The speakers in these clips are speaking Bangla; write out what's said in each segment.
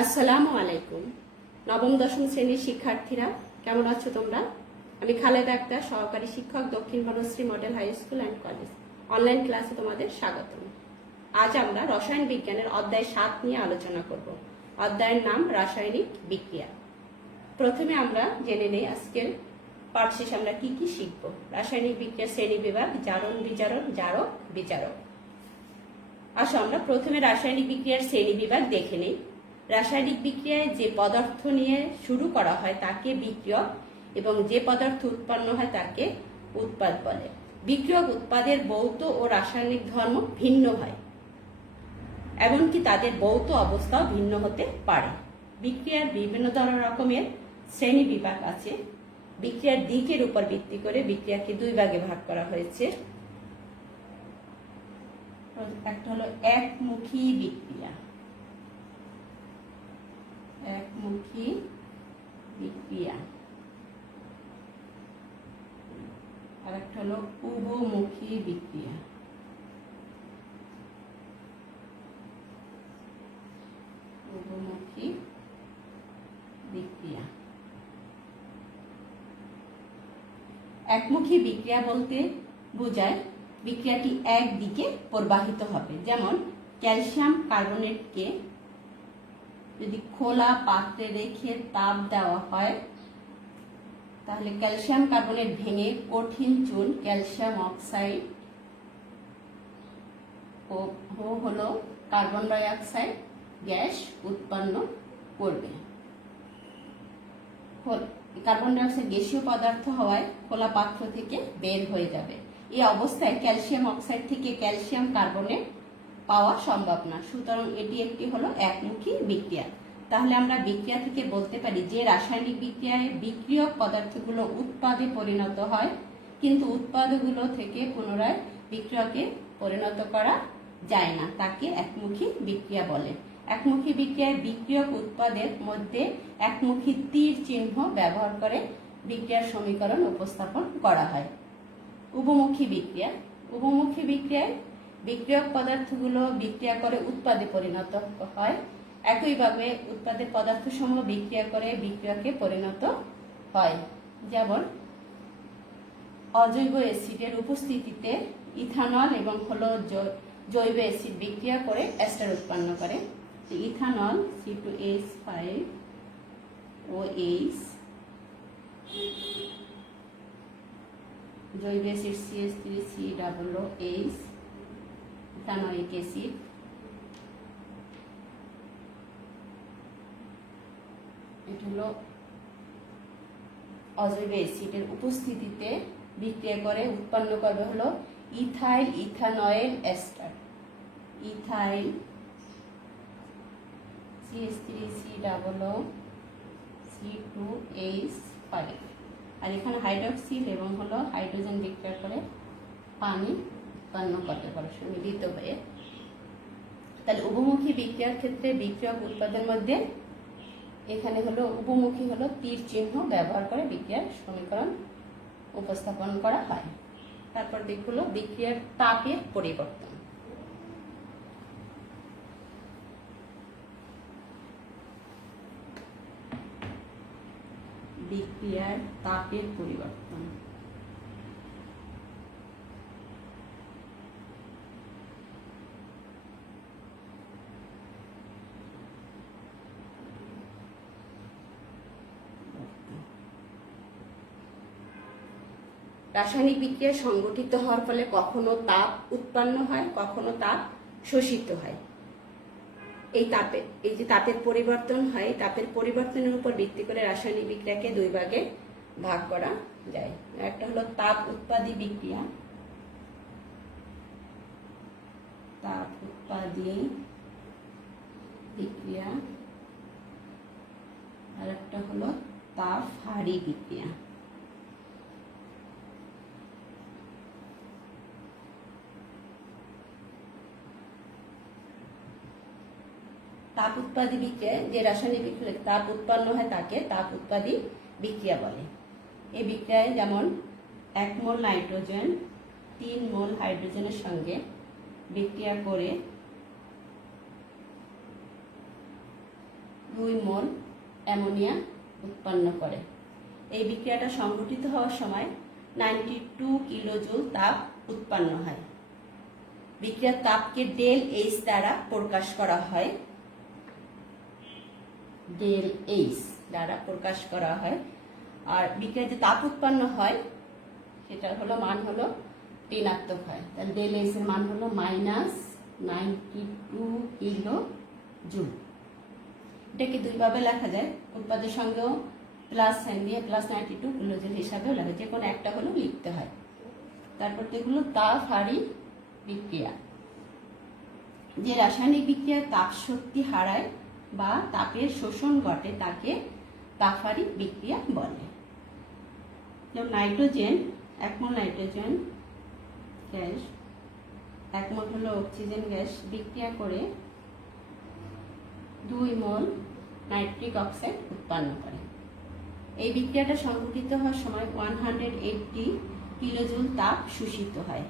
আসসালামু আলাইকুম। নবম দশম শ্রেণীর শিক্ষার্থীরা কেমন আছো তোমরা? আমি খালেদা আক্তার, সহকারী শিক্ষক, Dakshin Banasree model high school and college. Online ক্লাসে তোমাদের স্বাগতম। আজ আমরা রসায়ন বিজ্ঞানের অধ্যায় 7 নিয়ে আলোচনা করব। অধ্যায়ের নাম রাসায়নিক বিক্রিয়া। প্রথমে আমরা জেনে নেই আজকের পাঠ শেষে আমরা কি কি শিখব। রাসায়নিক বিক্রিয়ার শ্রেণী বিভাগ, জারণ বিজারণ, জারক বিচারক। আসো আমরা প্রথমে রাসায়নিক বিক্রিয়ার শ্রেণী বিভাগ দেখে নেই। রাসায়নিক বিক্রিয়ায় যে পদার্থ নিয়ে শুরু করা হয় তাকে বিক্রিয়ক এবং যে পদার্থ উৎপন্ন হয় তাকে উৎপাদ বলে। বিক্রিয়ক উৎপাদের ভৌত ও রাসায়নিক ধর্ম ভিন্ন হয়, এমনকি তাদের ভৌত অবস্থাও ভিন্ন হতে পারে। বিক্রিয়ার বিভিন্ন রকমের শ্রেণী বিভাগ আছে। বিক্রিয়ার দিকের উপর ভিত্তি করে বিক্রিয়াকে দুই ভাগে ভাগ করা হয়েছে। একটা হলো একমুখী বিক্রিয়া, একমুখী বিক্রিয়া, আর একটা হলো উভমুখী বিক্রিয়া। উভমুখী বিক্রিয়া। একমুখী বিক্রিয়া বলতে বোঝায় বিক্রিয়াটি একদিকে প্রবাহিত হবে। যেমন ক্যালসিয়াম কার্বনেটকে যদি খোলা পাত্রে রেখে তাপ দেওয়া হয় তাহলে ক্যালসিয়াম কার্বনেট ভেঙে কঠিন চুন ক্যালসিয়াম অক্সাইড ও হলো কার্বন ডাই অক্সাইড গ্যাস উৎপন্ন করবে। কার্বন ডাই অক্সাইড গ্যাসীয় পদার্থ হওয়ায় খোলা পাত্র থেকে বের হয়ে যাবে। এই অবস্থায় ক্যালসিয়াম অক্সাইড থেকে ক্যালসিয়াম কার্বনেট পাওয়া সম্ভব না। সুতরাং এটি একটি হলো একমুখী বিক্রিয়া। তাহলে আমরা বিক্রিয়া থেকে বলতে পারি যে রাসায়নিক বিক্রিয়ায় বিক্রিয়ক পদার্থগুলো উৎপাদে পরিণত হয়, কিন্তু উৎপাদগুলো থেকে পুনরায় বিক্রিয়কে পরিণত করা যায় না, তাকে একমুখী বিক্রিয়া বলে। একমুখী বিক্রিয়ায় বিক্রিয়ক উৎপাদের মধ্যে একমুখী তীর চিহ্ন ব্যবহার করে বিক্রিয়ার সমীকরণ উপস্থাপন করা হয়। উভমুখী বিক্রিয়া। উভমুখী বিক্রিয়ায় বিক্রিয়ক পদার্থগুলো বিক্রিয়া করে উৎপাদে পরিণত হয়। একইভাবে উৎপাদের পদার্থসমূহ বিক্রিয়া করে বিক্রিয়কে পরিণত হয়। যেমন অজৈব অ্যাসিডের উপস্থিতিতে ইথানল এবং হলো জৈব অ্যাসিড বিক্রিয়া করে এস্টার উৎপন্ন করে। ইথানল C2H5OH, জৈব অ্যাসিড CH3COOH, ইথানোয়িক অ্যাসিড। এটা হলো অজৈব অ্যাসিডের উপস্থিতিতে বিক্রিয়া করে উৎপন্ন করবে হলো ইথাইল ইথানয়েল এস্টার। ইথাইল CH3COOC2H5, আর এখানে হাইড্রক্সিল এবং হলো হাইড্রোজেন বিক্রিয়া করে পানি উৎপন্ন করতে পারে মিলিত হয়ে। তাহলে উভমুখী বিক্রিয়ার ক্ষেত্রে বিক্রিয়ক উৎপাদের মধ্যে এখানে হলো উভমুখী হলো তীর চিহ্ন ব্যবহার করে বিক্রিয়ার সমীকরণ উপস্থাপন করা হয়। তারপর দেখলো বিক্রিয়ার তাপের পরিবর্তন। বিক্রিয়ার তাপের পরিবর্তন। রাসায়নিক বিক্রিয়া সংঘটিত হওয়ার ফলে কখনো তাপ উৎপন্ন হয়, কখনো তাপ শোষিত হয়। এই যে তাপের পরিবর্তন হয়, তাপের পরিবর্তনের উপর ভিত্তি করে রাসায়নিক বিক্রিয়াকে দুই ভাগে ভাগ করা যায়। একটা হলো তাপ উৎপাদী বিক্রিয়া, তাপ উৎপাদী বিক্রিয়া, আর একটা হলো তাপ হারি বিক্রিয়া। তাপ উৎপাদী বিক্রিয়ায় যে রাসায়নিক বিক্রিয়ায় তাপ উৎপন্ন হয় তাকে তাপ উৎপাদী বিক্রিয়া বলে। এই বিক্রিয়ায় যেমন 1 মোল নাইট্রোজেন 3 মোল হাইড্রোজেনের সঙ্গে বিক্রিয়া করে 2 মোল অ্যামোনিয়া উৎপন্ন করে। এই বিক্রিয়াটা সংঘটিত হওয়ার সময় 92 কিলোজুল তাপ উৎপন্ন হয়। বিক্রিয়ার তাপকে ডেল এইচ দ্বারা প্রকাশ করা হয়, ডেল এইচ দ্বারা প্রকাশ করা হয়। আর বিক্রিয়ায় যে তাপ উৎপন্ন হয় সেটার মান হলো ঋণাত্মক হয়। তাহলে ডেল এইচ এর মান হলো -92 কিলো জুল। এটাকে দুইভাবে লেখা যায়, উৎপাদের সঙ্গেও প্লাস সাইন দিয়ে +92 কিলো জুল হিসাবেও লেখা, যে কোনো একটা হলেও লিখতে হয়। তারপর এগুলো তাপহারী বিক্রিয়া। যে রাসায়নিক বিক্রিয়ায় তাপ শক্তি হারায় বা তাপের শোষণ ঘটে তাকে তাপহারী বিক্রিয়া বলে। যেমন নাইট্রোজেন, 1 মোল নাইট্রোজেন গ্যাস 1 মোল হলো অক্সিজেন গ্যাস বিক্রিয়া করে 2 মোল নাইট্রিক অক্সাইড উৎপন্ন করে। এই বিক্রিয়াটা সংঘটিত হওয়ার সময় 180 কিলোজুল তাপ শোষিত হয়।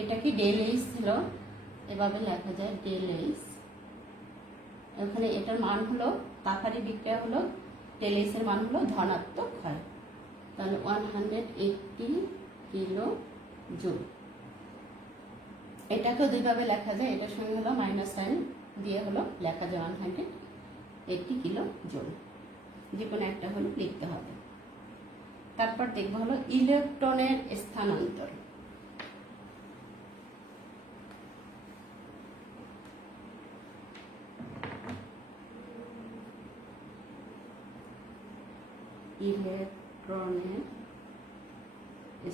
এটাকে ডেল এইচ ছিল, এভাবে লেখা যায় ডেল এইচ। এখানে এটার মান হলো, তাপহারী বিক্রিয়া হলো, ডেল এইচ এর মান হলো ধনাত্মক হয়। তাহলে 180 কিলো জুল। এটাকেও দুইভাবে লেখা যায়, এটার সঙ্গে হলো মাইনাস সাইন দিয়ে হলো লেখা যায় 180 কিলো জুল। যে কোনো একটা হলো লিখতে হবে। তারপর দেখবো হলো ইলেকট্রনের স্থানান্তর। ইলেকট্রনের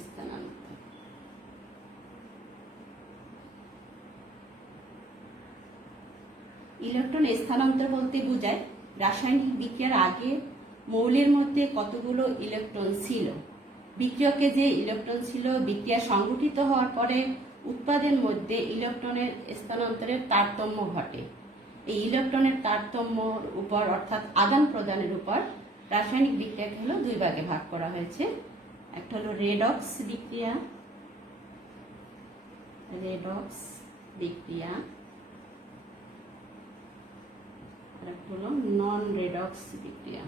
স্থানান্তর। ইলেকট্রন স্থানান্তর বলতে বোঝায় রাসায়নিক বিক্রিয়ার আগে মৌলের মধ্যে কতগুলো ইলেকট্রন ছিল, বিক্রিয়কে যে ইলেকট্রন ছিল বিক্রিয়া সংঘটিত হওয়ার পরে উৎপাদের মধ্যে ইলেকট্রনের স্থানান্তরের তারতম্য ঘটে। এই ইলেকট্রনের তারতম্যর উপর অর্থাৎ আদান প্রদানের উপর রাসায়নিক বিক্রিয়াকে হলো দুই ভাগে ভাগ করা হয়েছে। একটা হলো রেডক্স বিক্রিয়া, আর একটা হলো নন রেডক্স বিক্রিয়া।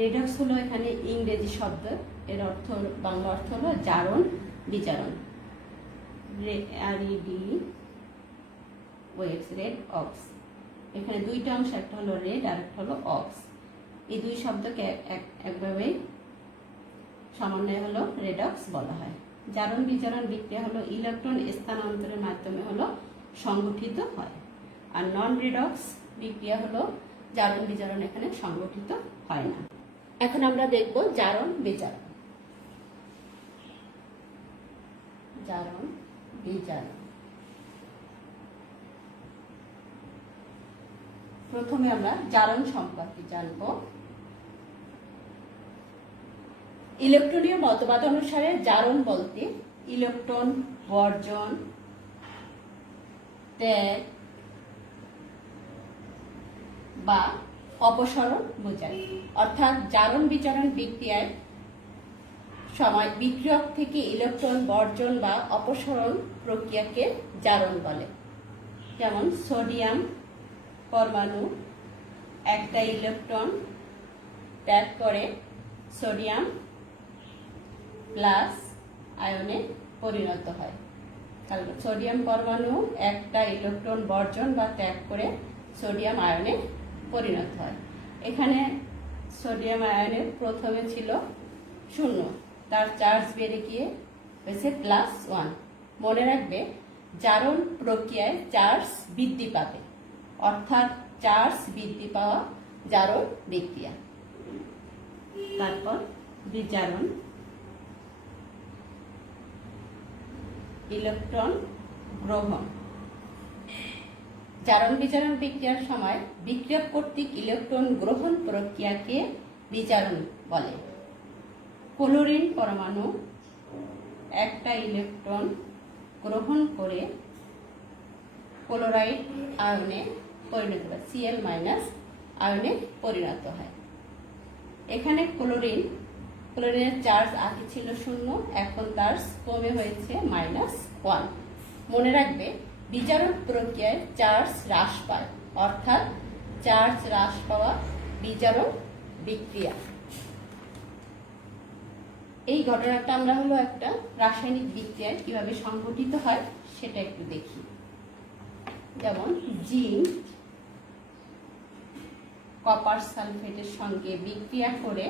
রেডক্স হলো এখানে ইংরেজি শব্দ, এর অর্থ বাংলা অর্থ হলো জারণ বিজারণ। রেড অক্স, এখানে দুইটা অংশ, একটা হলো রেড আর একটা হলো অক্স। এই দুই শব্দকে একভাবে সমন্বয় হলো রেডক্স বলা হয়। জারণ বিজারণ বিক্রিয়া হলো ইলেকট্রন স্থানান্তরের মাধ্যমে হলো সংগঠিত হয়। আর নন রেডক্স বিক্রিয়া হলো জারণ বিজারণ এখানে সংগঠিত হয় না। এখন আমরা দেখব জারণ বিজারণ। জারণ বিজারণ প্রথমে আমরা জারণ সম্পর্কে জানব। ইলেকট্রনীয় মতবাদ অনুসারে জারণ বলতে ইলেকট্রন বর্জন, ত্যাগ বা অপসরণ বোঝায়। অর্থাৎ জারণ বিজারণ বিক্রিয়ার সময় বিক্রিয়ক থেকে ইলেকট্রন বর্জন বা অপসরণ প্রক্রিয়াকে জারণ বলে। যেমন সোডিয়াম পরমাণু একটা ইলেকট্রন ত্যাগ করে সোডিয়াম প্লাস আয়নে পরিণত হয়। তাহলে সোডিয়াম পরমাণু একটা ইলেকট্রন বর্জন বা ত্যাগ করে সোডিয়াম আয়নে পরিণত হয়। এখানে সোডিয়াম আয়নের প্রথমে ছিল 0, তার চার্জ বেড়ে গিয়ে হয়েছে +1। মনে রাখবে জারণ প্রক্রিয়ায় চার্জ বৃদ্ধি পাবে, অর্থাৎ চার্জ বৃদ্ধি পাওয়া জারণ বিক্রিয়া। তারপর বিজারণ, ইলেকট্রন গ্রহণ। জারণ বিজারণ বিক্রিয়ার সময় বিক্রিয়ক কর্তৃক ইলেকট্রন গ্রহণ প্রক্রিয়াকে বিজারণ বলে। ক্লোরিন পরমাণু একটা ইলেকট্রন গ্রহণ করে ক্লোরাইড আয়নে পরিণত হয়, Cl- আয়নে পরিণত হয়। এখানে ক্লোরিনের চার্জ আগে ছিল 0, এখন তার কমে হয়েছে -1। মনে রাখবে বিজারণ প্রক্রিয়ায় চার্জ হ্রাস পায়, অর্থাৎ চার্জ হ্রাস পাওয়া বিজারণ বিক্রিয়া। এই ঘটনাটা আমরা হলো একটা রাসায়নিক বিক্রিয়ায় কিভাবে সংঘটিত হয় সেটা একটু দেখি। যেমন জিঙ্ক কপার সালফেটের সঙ্গে বিক্রিয়া করে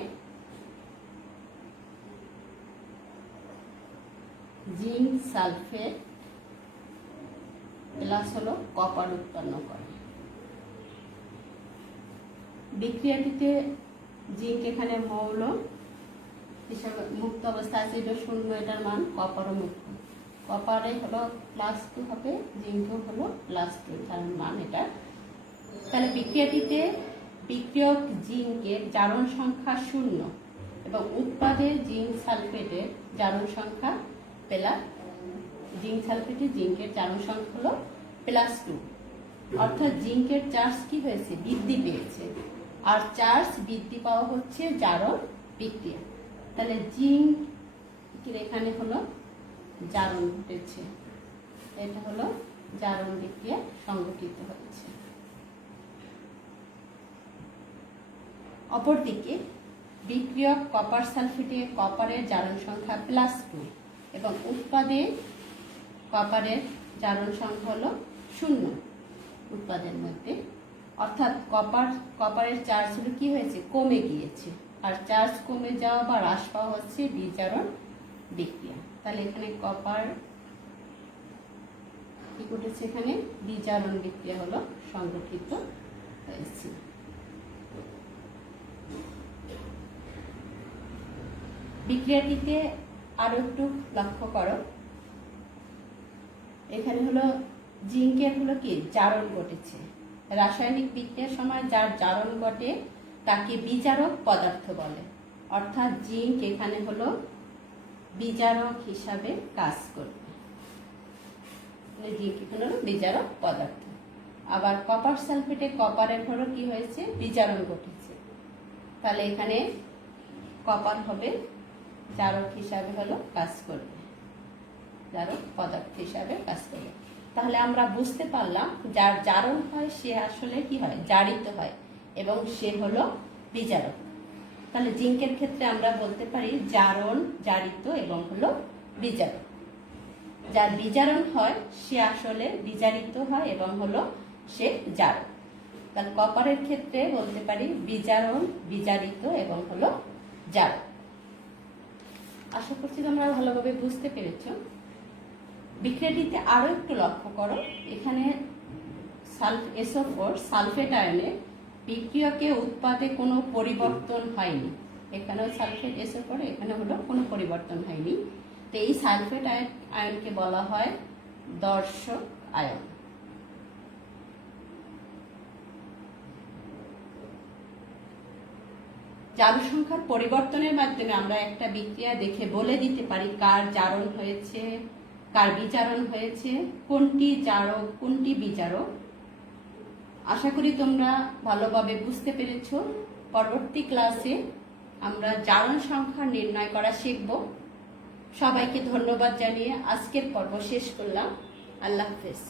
জিঙ্ক সালফেট প্লাস হলো কপার উৎপন্ন করে। বিক্রিয়াটিতে জিঙ্ক এখানে মৌল হিসাবে মুক্ত অবস্থা আছে, এটা 0, এটার মান কপারও মুক্ত। কপারে হলো +2 হবে, জিঙ্কও হলো +2, তার মান এটা। তাহলে বিক্রিয়াটিতে বিক্রিয়ক জিঙ্কের জারণ সংখ্যা 0 এবং উৎপাদে জিঙ্ক সালফেটের জারণ সংখ্যা জিঙ্কের জারণ সংখ্যা হলো +2, অর্থাৎ জিঙ্কের চার্জ কি হয়েছে, বৃদ্ধি পেয়েছে। আর চার্জ বৃদ্ধি পাওয়া হচ্ছে জারণ বিক্রিয়া। তাহলে জিঙ্ক এখানে হলো জারণ ঘটেছে, এটা হলো জারণ বিক্রিয়া সংঘটিত হচ্ছে। অপরদিকে বিক্রিয়ক কপার সালফেটে কপারের জারণ সংখ্যা +2 এবং উৎপাদে কপারের জারণ সংখ্যা হলো 0 উৎপাদের মধ্যে, অর্থাৎ কপারের চার্জ হলো কি হয়েছে, কমে গিয়েছে। আর চার্জ কমে যাওয়া বা হ্রাস পাওয়া হচ্ছে বিজারণ বিক্রিয়া। তাহলে এখানে কপার কি ঘটেছে, এখানে বিজারণ বিক্রিয়া হলো সংঘটিত হয়েছে। বিক্রিয়াটিতে আরো একটু লক্ষ্য করো, এখানে হলো জিঙ্কের হলো কি জারণ ঘটেছে। রাসায়নিক বিক্রিয়ার সময় যার জারণ ঘটে তাকে বিজারক পদার্থ বলে, অর্থাৎ জিঙ্ক এখানে হলো বিজারক হিসাবে কাজ করবে। জিঙ্ক এখানে হলো বিজারক পদার্থ। আবার কপার সালফেটে কপারের হলো কি হয়েছে, বিজারণ ঘটেছে। তাহলে এখানে কপার হবে জারক হিসাবে হলো কাজ করবে, জারক পদার্থ হিসাবে কাজ করবে। তাহলে আমরা বুঝতে পারলাম যার জারণ হয় সে আসলে কি হয়, জারিত হয়, এবং সে হলো বিজারক। তাহলে জিঙ্কের ক্ষেত্রে আমরা বলতে পারি জারণ, জারিত এবং হলো বিজারক। যার বিজারণ হয় সে আসলে বিজারিত হয় এবং হলো সে জারক। তাহলে কপারের ক্ষেত্রে বলতে পারি বিজারণ, বিজারিত এবং হলো জারক। আশা করছি তোমরা ভালোভাবে বুঝতে পেরেছো। বিক্রিয়াটিতে আরো একটু লক্ষ্য করো, এখানে SO4 সালফেট আয়নে বিক্রিয়কে উৎপাদে কোনো পরিবর্তন হয়নি। এখানেও সালফেট SO4, এখানে হলো কোনো পরিবর্তন হয়নি। তো এই সালফেট আয়নকে বলা হয় দর্শক আয়ন। জারণ সংখ্যার পরিবর্তনের মাধ্যমে আমরা একটা বিক্রিয়া দেখে বলে দিতে পারি কার জারণ হয়েছে, কার বিজারণ হয়েছে, কোনটি জারক কোনটি বিজারক। আশা করি তোমরা ভালোভাবে বুঝতে পেরেছো। পরবর্তী ক্লাসে আমরা জারণ সংখ্যা নির্ণয় করা শিখব। সবাইকে ধন্যবাদ জানিয়ে আজকের পর্ব শেষ করলাম। আল্লাহ হাফেজ।